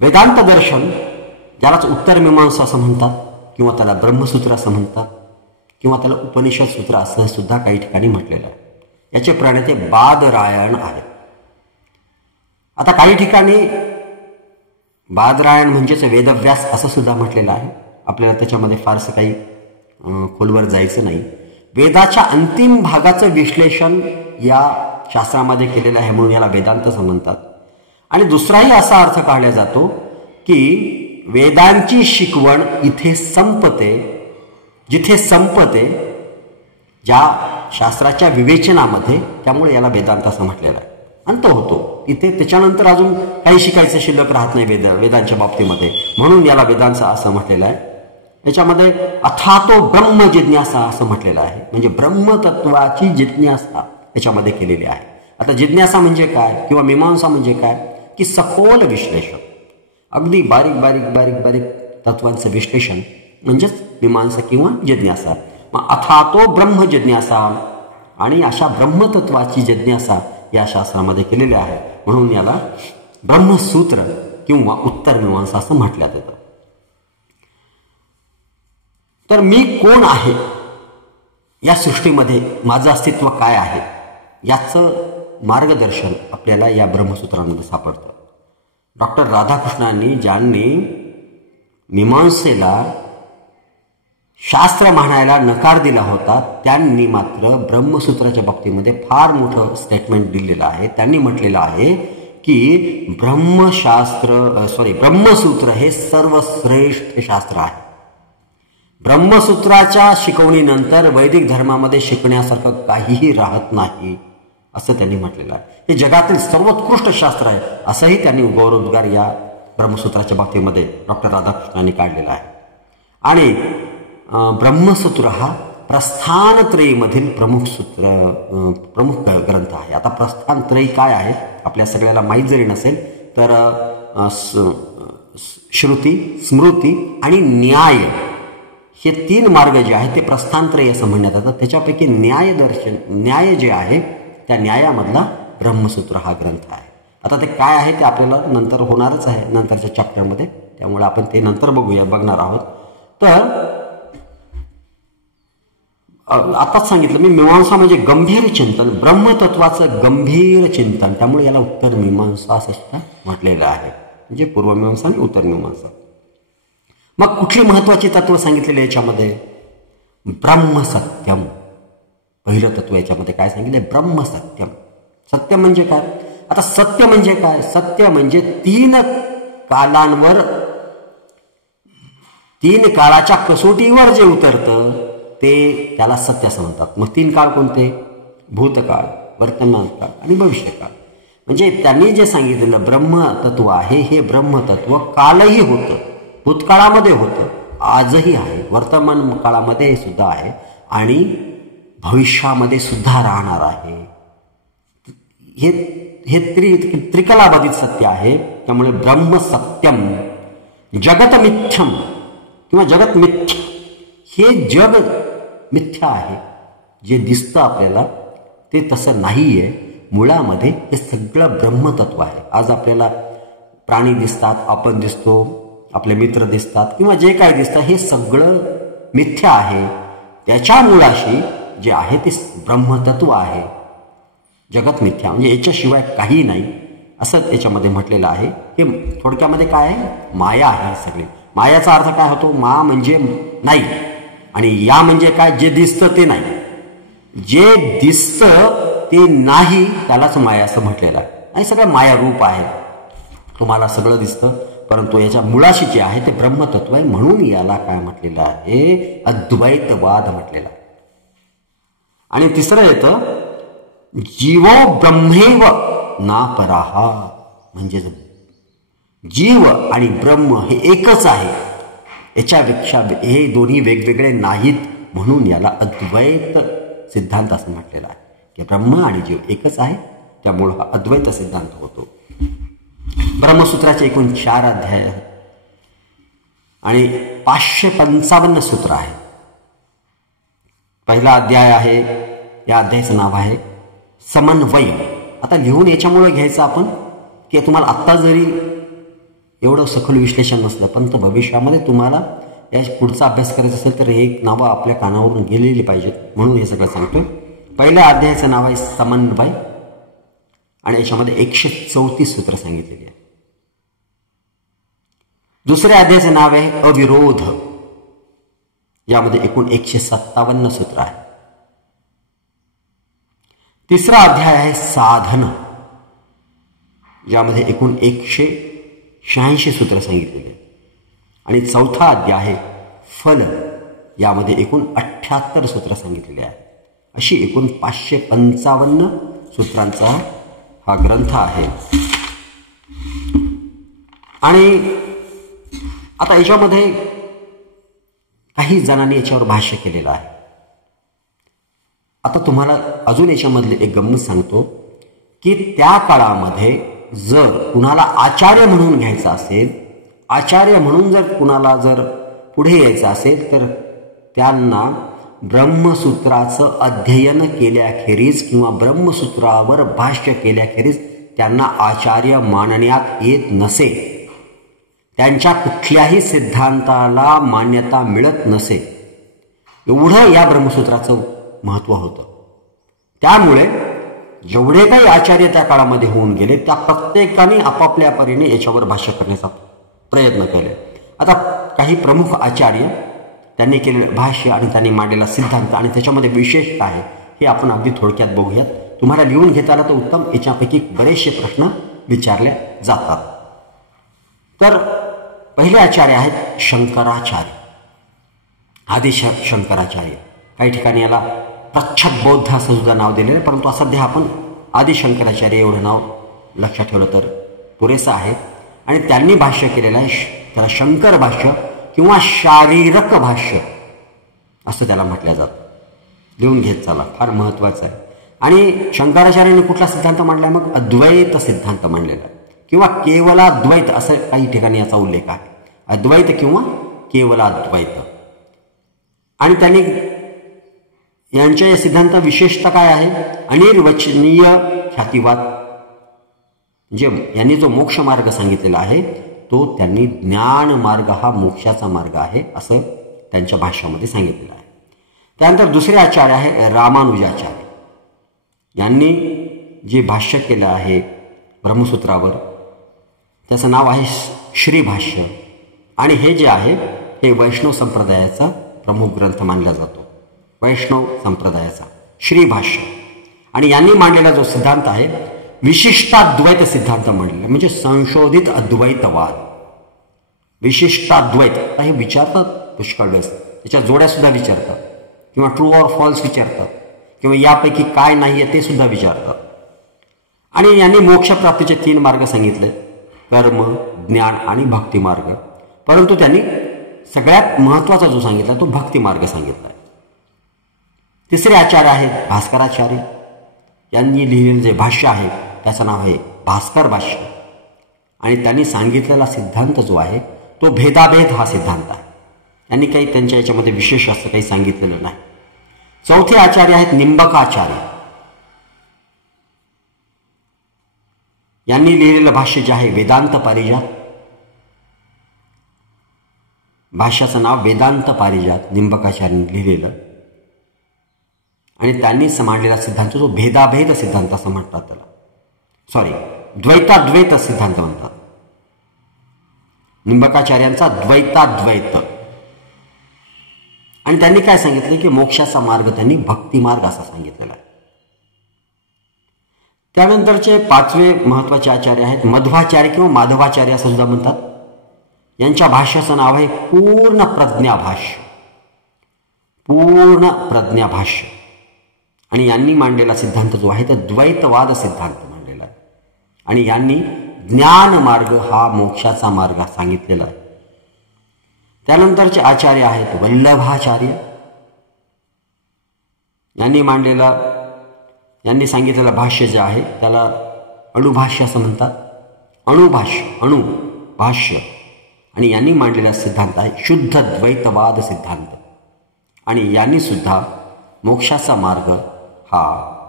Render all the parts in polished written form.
वेदांत दर्शन, ज्यालाच उत्तर मीमांसा असं म्हणतात किंवा त्याला ब्रह्मसूत्र असं म्हणतात किंवा त्याला उपनिषद सूत्र असं सुद्धा काही ठिकाणी म्हटलेलं आहे. याचे प्रणेते बादरायण आहेत. आता काही ठिकाणी बादरायण म्हणजेच वेदव्यास असं सुद्धा म्हटलेलं आहे. आपल्याला त्याच्यामध्ये फारसं काही खोलवर जायचं नाही. वेदाच्या अंतिम भागाचं विश्लेषण या शास्त्रामध्ये केलेलं आहे म्हणून याला वेदांत असं म्हणतात. आणि दुसराही असा अर्थ काढला जातो की वेदांची शिकवण इथे संपते, जिथे संपते ज्या शास्त्राच्या विवेचनामध्ये, त्यामुळे याला वेदांत असं म्हटलेलं आहे. अंत होतो इथे, त्याच्यानंतर अजून काही शिकायचं शिल्लक राहत नाही वेदांच्या बाबतीमध्ये, म्हणून याला वेदांत असं म्हटलेलं आहे. याच्यामध्ये अथातो ब्रह्म जिज्ञासा असं म्हटलेलं आहे, म्हणजे ब्रह्मतत्वाची जिज्ञासा याच्यामध्ये केलेली आहे. आता जिज्ञासा म्हणजे काय किंवा मीमांसा म्हणजे काय की सखोल विश्लेषण, अगदी बारीक बारीक बारीक बारीक तत्वांचं विश्लेषण म्हणजेच मीमांसा किंवा जिज्ञासा. मग अथातो ब्रह्म जिज्ञासा, आणि अशा ब्रह्मतत्वाची जिज्ञासा या शास्त्रामध्ये केलेली आहे, म्हणून याला ब्रह्मसूत्र किंवा उत्तर मीमांसा असं म्हटलं जातं. तर मी कोण आहे, या सृष्टीमध्ये माझं अस्तित्व काय आहे, याचं मार्गदर्शन आपल्याला या ब्रह्मसूत्रांमध्ये सापडतं. डॉक्टर राधाकृष्णांनी, ज्यांनी मीमांसेला शास्त्र म्हणायला नकार दिला होता, त्यांनी मात्र ब्रह्मसूत्राच्या बाबतीमध्ये फार मोठं स्टेटमेंट दिलेलं आहे. त्यांनी म्हटलेलं आहे की ब्रह्मसूत्र हे सर्वश्रेष्ठ शास्त्र आहे. ब्रह्मसूत्राच्या शिकवणीनंतर वैदिक धर्मामध्ये शिकण्यासारखं काहीही राहत नाही असं त्यांनी म्हटलेलं आहे. हे जगातील सर्वोत्कृष्ट शास्त्र आहे असंही त्यांनी गौरवोद्गार या ब्रह्मसूत्राच्या बाबतीमध्ये डॉक्टर राधाकृष्णांनी काढलेला आहे. आणि ब्रह्मसूत्र हा प्रस्थानत्रयीमधील प्रमुख ग्रंथ आहे. आता प्रस्थानत्रयी काय आहे आपल्या सगळ्याला माहीत जरी नसेल तर श्रुती, स्मृती आणि न्याय हे तीन मार्ग जे आहेत ते प्रस्थानत्रयी असं म्हणण्यात येतात. त्याच्यापैकी न्याय जे आहे त्या न्यायामधला ब्रह्मसूत्र हा ग्रंथ आहे. आता ते काय आहे ते आपल्याला नंतर होणारच आहे नंतरच्या चॅप्टरमध्ये, त्यामुळे आपण ते नंतर बघणार आहोत. तर आताच सांगितलं मी, मीमांसा म्हणजे गंभीर चिंतन, ब्रह्मतत्वाचं गंभीर चिंतन, त्यामुळे याला उत्तर मीमांसा असं सुद्धा म्हटलेलं आहे, म्हणजे पूर्वमीमांसा आणि उत्तर मीमांसा. मग कुठली महत्वाची तत्व सांगितलेली याच्यामध्ये? ब्रह्मसत्यम. पहिलं तत्व याच्यामध्ये काय सांगितलं? ब्रह्मसत्यम. सत्य म्हणजे काय? आता सत्य म्हणजे काय? सत्य म्हणजे तीन काळाच्या कसोटीवर जे उतरतं ते त्याला सत्य असं म्हणतात. मग तीन काळ कोणते? भूतकाळ, वर्तमान काळ आणि भविष्यकाळ. म्हणजे त्यांनी जे सांगितलेलं ब्रह्मतत्व आहे हे ब्रह्मतत्व कालही होतं, भूतकाळामध्ये होतं, आजही आहे, वर्तमान काळामध्ये सुद्धा आहे आणि भविष्यामध्ये सुद्धा राहणार आहे. हे त्रिकलाबाधित सत्य आहे. त्यामुळे ब्रह्मसत्यम. जगत मिथ्यम किंवा जगत मिथ्य, हे जग मिथ्या आहे, जे दिसतं आपल्याला ते तसं नाहीये. मुळामध्ये हे सगळं ब्रह्मतत्व आहे. आज आपल्याला प्राणी दिसतात, आपण दिसतो, आपले मित्र दिसतात किंवा जे काय दिसतं हे सगळं मिथ्या आहे. त्याच्या मुळाशी जे आहे ते ब्रह्मतत्व आहे. जगत मिथ्या म्हणजे याच्याशिवाय काही नाही असं त्याच्यामध्ये म्हटलेलं आहे. हे थोडक्यामध्ये काय आहे? माया आहे सगळी. मायाचा अर्थ काय होतो? मा म्हणजे नाही आणि या म्हणजे काय? जे दिसतं ते नाही. जे दिसतं ते नाही त्यालाच माया असं म्हटलेलं आहे. आणि सगळं माया रूप आहे. तुम्हाला सगळं दिसतं परंतु याच्या मुळाशी जे आहे ते ब्रह्मतत्व आहे. म्हणून याला काय म्हटलेलं आहे? अद्वैतवाद म्हटलेला आहे. आणि तिसरं येतं जीवो ब्रह्मेव नापराहा, म्हणजे जीव आणि ब्रह्म हे एकच आहे, याच्यापेक्षा हे दोन्ही वेगवेगळे नाहीत. म्हणून याला अद्वैत सिद्धांत असं म्हटलेलं आहे की ब्रह्म आणि जीव एकच आहे, त्यामुळे हा अद्वैत सिद्धांत होतो. ब्रह्मसूत्राचे एकूण 4 अध्याय आहेत आणि 555 सूत्र आहे. पहिला अध्याय आहे, या अध्यायाचं नाव आहे समन्वय. आता लिहून याच्यामुळे घ्यायचं आपण की तुम्हाला आत्ता जरी एवढं सखोल विश्लेषण नसलं, पण भविष्यामध्ये तुम्हाला या पुढचा अभ्यास करायचा असेल तर हे नावं आपल्या कानावरून गेलेली पाहिजेत, म्हणून हे सगळं सांगतोय. पहिल्या अध्यायाचं नाव आहे समन्वय आणि याच्यामध्ये 134 सूत्र सांगितलेली आहे. दुसऱ्या अध्यायाचं नाव आहे अविरोध, यामध्ये एकूण 157 सूत्र आहे. तिसरा अध्याय आहे साधन, यामध्ये एकूण 186 सूत्र सांगितलेले. आणि चौथा अध्याय आहे फल, यामध्ये एकूण 78 सूत्र सांगितलेले आहे. अशी एकूण 555 सूत्रांचा हा ग्रंथ आहे. आणि आता याच्यामध्ये काही जणांनी याच्यावर भाष्य केलेलं आहे. आता तुम्हाला अजून याच्यामधले एक गंमत सांगतो की त्या काळामध्ये जर कुणाला आचार्य म्हणून घ्यायचा असेल, आचार्य म्हणून जर कुणाला जर पुढे यायचं असेल तर त्यांना ब्रह्मसूत्राचं अध्ययन केल्याखेरीज किंवा ब्रह्मसूत्रावर भाष्य केल्याखेरीज त्यांना आचार्य मानण्यात येत नसे. त्यांच्या कुठल्याही सिद्धांताला मान्यता मिळत नसे. एवढं या ब्रह्मसूत्राचं महत्व होतं. त्यामुळे जेवढे काही आचार्य त्या काळामध्ये होऊन गेले त्या प्रत्येकाने आपापल्या परीने याच्यावर भाष्य करण्याचा प्रयत्न केले. आता काही प्रमुख आचार्य त्यांनी केलेलं भाष्य आणि त्यांनी मांडलेला सिद्धांत आणि त्याच्यामध्ये विशेष काय आहे हे आपण अगदी थोडक्यात बघूयात. तुम्हाला लिहून घेता आलं तर उत्तम. याच्यापैकी बरेचसे प्रश्न विचारले जातात. तर पहिले आचार्य आहेत शंकराचार्य, आदि शंकराचार्य. काही ठिकाणी याला प्रच्छद असं सुद्धा नाव दिलेलं आहे, परंतु सध्या आपण आदि शंकराचार्य एवढं नाव लक्षात ठेवलं तर पुरेसं आहे. आणि त्यांनी भाष्य केलेलं आहे, त्याला शंकर भाष्य किंवा शारीरक भाष्य असं त्याला म्हटलं जातं. लिहून घेत चला, फार महत्वाचं आहे. आणि शंकराचार्यांनी कुठला सिद्धांत मांडलाय? मग अद्वैत सिद्धांत मांडलेला आहे किंवा केवलाद्वैत असं काही ठिकाणी याचा उल्लेख आहे. अद्वैत किंवा केवलाद्वैत. आणि त्यांनी यांच्या या सिद्धांत विशेषता काय आहे? अनिर्वचनीय ख्यातिवाद. म्हणजे यांनी जो मोक्ष मार्ग सांगितलेला आहे तो त्यांनी ज्ञान मार्ग हा मोक्षाचा मार्ग आहे असं त्यांच्या भाष्यामध्ये सांगितलेलं आहे. त्यानंतर दुसरे आचार्य आहे रामानुजाचार्य. यांनी जे भाष्य केलं आहे ब्रह्मसूत्रावर त्याचं नाव आहे श्रीभाष्य. आणि हे जे आहे हे वैष्णव संप्रदायाचा प्रमुख ग्रंथ मानला जातो, वैष्णव संप्रदायाचा श्रीभाष्य. आणि यांनी मांडलेला जो सिद्धांत आहे विशिष्टाद्वैत सिद्धांत मांडलेला, म्हणजे संशोधित अद्वैतवाद. विशिष्टाद्वैत हे विचारतात पुष्कळ वेळेस, त्याच्या जोड्या सुद्धा विचारतात किंवा ट्रू ऑर फॉल्स विचारतात किंवा यापैकी काय नाही आहे ते सुद्धा विचारतात. आणि यांनी मोक्षप्राप्तीचे 3 मार्ग सांगितले, कर्म, ज्ञान आणि भक्ती मार्ग. परंतु त्यांनी सगळ्यात महत्वाचा जो सांगितला तो भक्ती मार्ग सांगितला. तिसरे आचार्य आहेत भास्कराचार्य. यांनी लिहिलेलं जे भाष्य आहे त्याचं नाव आहे भास्कर भाष्य. आणि त्यांनी सांगितलेला सिद्धांत जो आहे तो भेदाभेद हा सिद्धांत आहे. त्यांनी काही त्यांच्या याच्यामध्ये विशेष असं काही सांगितलेलं नाही. चौथे आचार्य आहेत निंबकाचार्य. यांनी लिहिलेलं भाष्य जे आहे वेदांत पारिजात. भाष्याचं नाव वेदांत पारिजात निंबकाचार्यांनी लिहिलेलं. आणि त्यांनी मांडलेला सिद्धांत जो भेदाभेद सिद्धांत असं म्हणतात त्याला, सॉरी द्वैताद्वैत सिद्धांत म्हणतात. निंबकाचार्यांचा द्वैताद्वैत. आणि त्यांनी काय सांगितलं की मोक्षाचा मार्ग त्यांनी भक्ती मार्ग असा सांगितलेला आहे. त्यानंतरचे 5वे महत्वाचे आचार्य आहेत मध्वाचार्य किंवा माधवाचार्य असं सुद्धा म्हणतात. यांच्या भाष्याचं नाव आहे पूर्ण प्रज्ञाभाष्य. पूर्ण प्रज्ञाभाष्य. आणि यांनी मांडलेला सिद्धांत जो आहे तो द्वैतवाद सिद्धांत मांडलेला आहे. आणि यांनी ज्ञान मार्ग हा मोक्षाचा मार्ग सांगितलेला आहे. त्यानंतरचे आचार्य आहेत वल्लभाचार्य. यांनी सांगितलेलं भाष्य जे आहे त्याला अणुभाष्य असं म्हणतात. अणुभाष्य, अणुभाष्य. आणि यांनी मांडलेला सिद्धांत आहे शुद्ध द्वैतवाद सिद्धांत. आणि यांनी सुद्धा मोक्षाचा मार्ग हा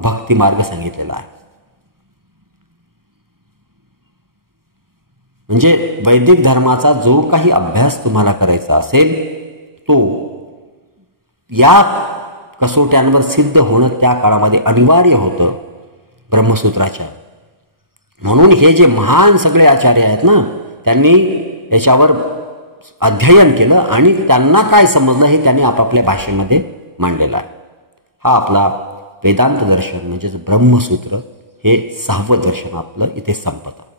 भक्ती मार्ग सांगितलेला आहे. म्हणजे वैदिक धर्माचा जो काही अभ्यास तुम्हाला करायचा असेल तो या कसोट्यांवर सिद्ध होणं त्या काळामध्ये अनिवार्य होतं ब्रह्मसूत्राच्या. म्हणून हे जे महान सगळे आचार्य आहेत ना, त्यांनी याच्यावर अध्ययन केलं आणि त्यांना काय समजलं हे त्यांनी आपापल्या भाषेमध्ये मांडलेलं आहे. हा आपला वेदांत दर्शन म्हणजेच ब्रह्मसूत्र हे 6वं दर्शन आपलं इथे संपतं.